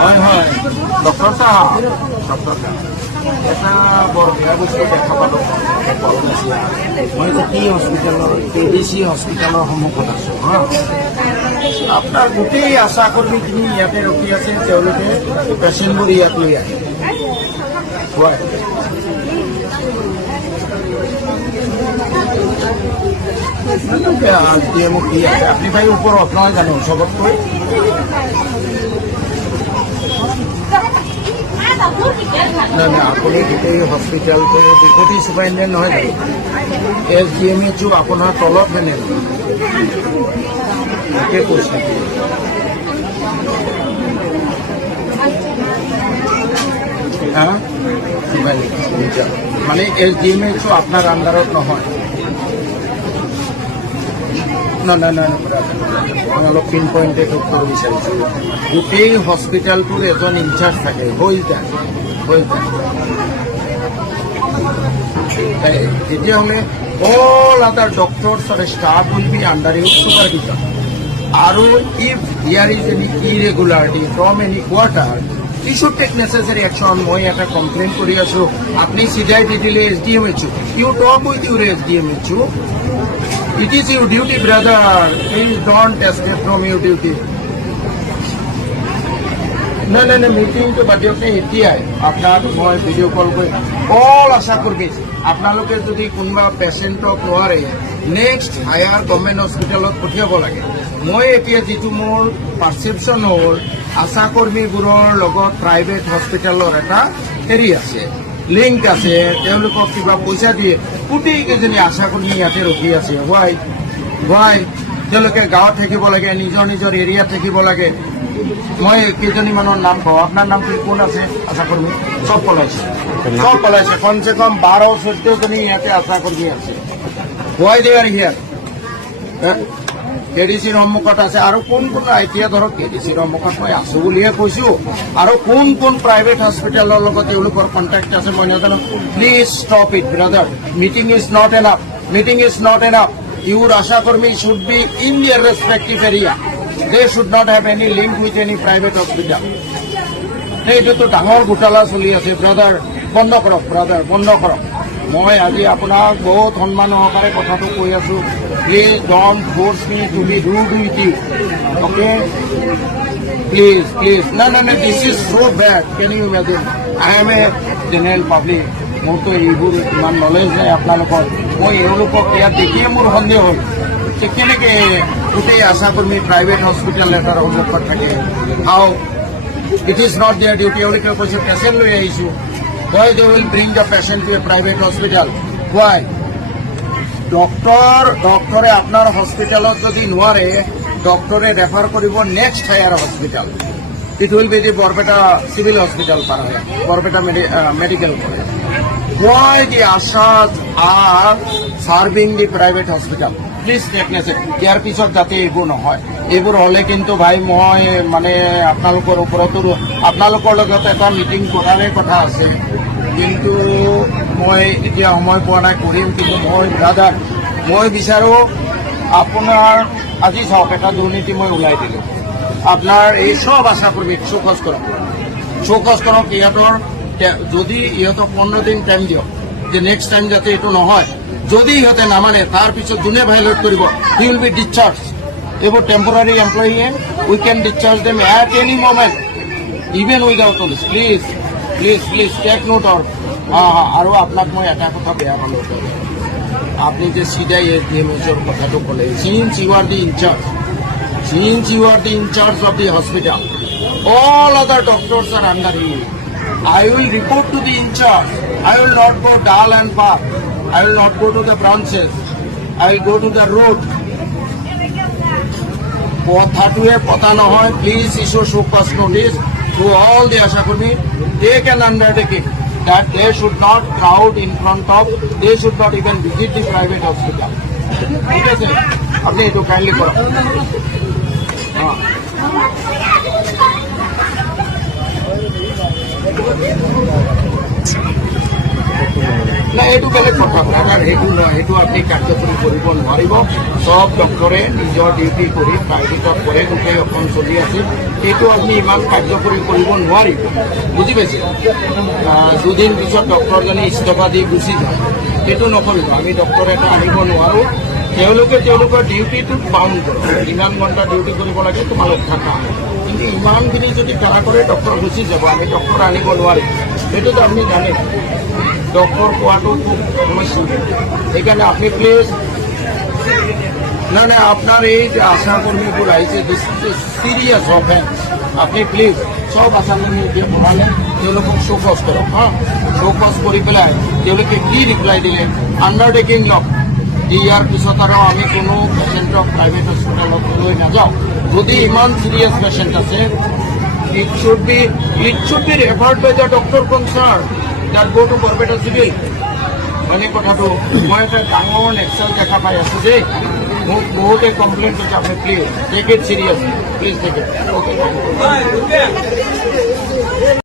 হয় হয় ডক্টৰ সাহেব এটা বৰ বেয়া বস্তু দেখা পালোঁ মই টি হস্পিটেলৰ KDC হস্পিটেলৰ সন্মুখত আছোঁ হা আপোনাৰ গোটেই আশা কৰ্মীখিনি ইয়াতে ৰখি আছে তেওঁলোকে পেচেণ্টবোৰ ইয়াত লৈ আহে হয় মোক দি আছে আপুনি ভাই ওপৰত নহয় জানো চবতকৈ না না আপুনি গোটেই হস্পিটেলটো ডেপুটি ছুপাৰিণ্টেণ্ডেণ্ট নহয় জানো SDMHO আপোনাৰ তলত হেনে তাকে কৈছে মানে SDMHO আপোনাৰ আণ্ডাৰত নহয় না না না মই অলপ পিন পইণ্টে কৰিব বিচাৰিছোঁ গোটেই হস্পিটেলটোৰ এজন ইনচাৰ্জ থাকে হৈ যায় তেতিয়াহ'লে অল আদাৰ ডক্টৰ্ছ আৰু staff will be under your supervision আৰু if there is any irregularity from any quarter ই শুড টেক নেচেচাৰী একশ্যন মই এটা কমপ্লেইন কৰি আছোঁ আপুনি চিধাই দি দিলে SDMHO you talk with Euro SDMHO It is your duty, brother. Please don't escape from your duty. No, meeting to Badiokne এতিয়াই আপোনাক মই ভিডিঅ' কল কৰি অল আশা কৰ্মী আপোনালোকে যদি কোনোবা পেচেণ্টক নোৱাৰে নেক্সট হায়াৰ গভৰ্ণমেণ্ট হস্পিটেলত পঠিয়াব লাগে মই এতিয়া যিটো মোৰ পাৰ্চেপশ্যন হ'ল আশা কৰ্মীবোৰৰ লগত প্ৰাইভেট হস্পিটেলৰ এটা হেৰি আছে লিংক আছে তেওঁলোকক কিবা পইচা দিয়ে গোটেইকেইজনী আশা কৰ্মী ইয়াতে ৰখি আছে হোৱাই তেওঁলোকে গাঁৱত থাকিব লাগে নিজৰ এৰিয়াত থাকিব লাগে মই কেইজনীমানৰ নাম কওঁ আপোনাৰ নাম কি কোন আছে আশা কৰ্মী চব পলাইছে কমচে কম 12-14জনী ইয়াতে আশা কৰ্মী আছে হোৱাই দে আৰ হিয়াৰ KDCৰ সন্মুখত আছে আৰু কোন এতিয়া ধৰক KDCৰ সন্মুখত মই আছোঁ বুলিহে কৈছোঁ আৰু কোন প্ৰাইভেট হস্পিটেলৰ লগত তেওঁলোকৰ কণ্টেক্ট আছে মই নাজানো please stop it brother meeting is not enough your ASHA কৰ্মী should be in their respective area they should not have any link with any private hospital এইটোতো ডাঙৰ ঘোটালা চলি আছে ব্ৰাদাৰ বন্ধ কৰক মই আজি আপোনাক বহুত সন্মান সহকাৰে কথাটো কৈ আছোঁ please don't force me to be rude with you okay please না this is so' bad can you imagine I am a general public মোৰতো এইবোৰ ইমান নলেজ নাই আপোনালোকৰ মই এওঁলোকক ইয়াত দেখিয়ে মোৰ সন্দেহ হ'ল যে কেনেকৈ গোটেই আশা কৰ্মী প্ৰাইভেট হস্পিটেল এটাৰ সন্মুখত থাকে how it is not their duty এওঁলোকে কৈছে পেচেণ্ট লৈ আহিছোঁ Why they will bring the patient to a private hospital? Why? ডক্টৰে আপোনাৰ হস্পিটেলত যদি নোৱাৰে ডক্টৰে ৰেফাৰ কৰিব next higher hospital it will be the Barpeta civil hospital Barpeta medical college Why the Ashas are serving the private hospital? Please take note. ইয়াৰ পিছত যাতে এইবোৰ নহয় এইবোৰ হ'লে কিন্তু ভাই মই মানে আপোনালোকৰ ওপৰতো আপোনালোকৰ লগত এটা মিটিং কৰাৰে কথা আছে কিন্তু মই এতিয়া সময় পোৱা নাই কৰিম কিন্তু মই বিচাৰোঁ আপোনাৰ আজি চাওক এটা দুৰ্নীতি মই ওলাই দিলোঁ আপোনাৰ এই চব আশা কৰ্মীক চৌকছ কৰক ইহঁতৰ যদি ইহঁতক 15 দিন টাইম দিয়ক যে নেক্সট টাইম যাতে এইটো নহয় যদি ইহঁতে নামানে তাৰ পিছত যোনে ভাইলেট কৰিব হি উইল বি ডিসচাৰ্জ এইবোৰ temporary employee we can discharge them at any moment even without notice please take note or আৰু আপোনাক মই এটা কথা বেয়া পালোঁ আপনি যে চিধাই SDMHOৰ কথাটো ক'লে since you are the in charge of the hospital all other doctors are under you I will report to the incharge. I will not go dull and park. I will not go to the branches. I will go to the road. কথাটোৱে পতা নহয় please issue চৌকছ notice to all the Asha Kurmi. Take an undertaking that they should not crowd in front of, they should not even visit the private hospital. ঠিক আছে আপনি এইটো kindly কৰক Thank you. না এইটো বেলেগ কথা ব্ৰাদাৰ, সেইটো নহয়, সেইটো আপুনি কাৰ্যকৰী কৰিব নোৱাৰিব। চব ডক্টৰে নিজৰ ডিউটি কৰি প্ৰাইভেটত কৰে, গোটেই অসম চলি আছে, সেইটো আপুনি ইমান কাৰ্যকৰী কৰিব নোৱাৰিব, বুজি পাইছে? দুদিন পিছত ডক্টৰজনে ইস্তফা দি গুচি যায়, সেইটো নকৰিব। আমি ডক্টৰ এটা আনিব নোৱাৰোঁ, তেওঁলোকে তেওঁলোকৰ ডিউটিটোত বাউণ্ড কৰক, ইমান ঘণ্টা ডিউটি কৰিব লাগে তোমালোক থাকা, কিন্তু ইমানখিনি যদি কাৰা কৰে ডক্টৰ গুচি যাব, আমি ডক্টৰ আনিব নোৱাৰিম, সেইটোতো আপুনি জানে। ডক্টৰ পোৱাটো খুব সমস্যা, সেইকাৰণে আপুনি প্লিজ না আপনাৰ এই যে আশাকৰ্মীবোৰ আহিছে সিৰিয়াস অফেন্স, আপনি প্লিজ সব আশাকৰ্মীকে বহালে তেওঁলোকক শোকজ কৰক, শোকজ কৰি পেলাই তেওঁলোকে কি ৰিপ্লাই দিলে, আণ্ডাৰটেকিং লওক। ইয়াৰ পিছত আৰু আমি কোনো পেচেণ্টক প্ৰাইভেট হস্পিটেলত লৈ নাযাওঁ। যদি ইমান সিরিয়াস পেচেণ্ট আছে, it should be referred by the doctor concerned that go to Barpeta Civil. মানে কথাটো মই এটা ডাঙৰ নেক্সাল দেখা পাই আছো দেই, মোক বহুতে কমপ্লেইন কৰিছে, আপুনি please take it seriously, please take it.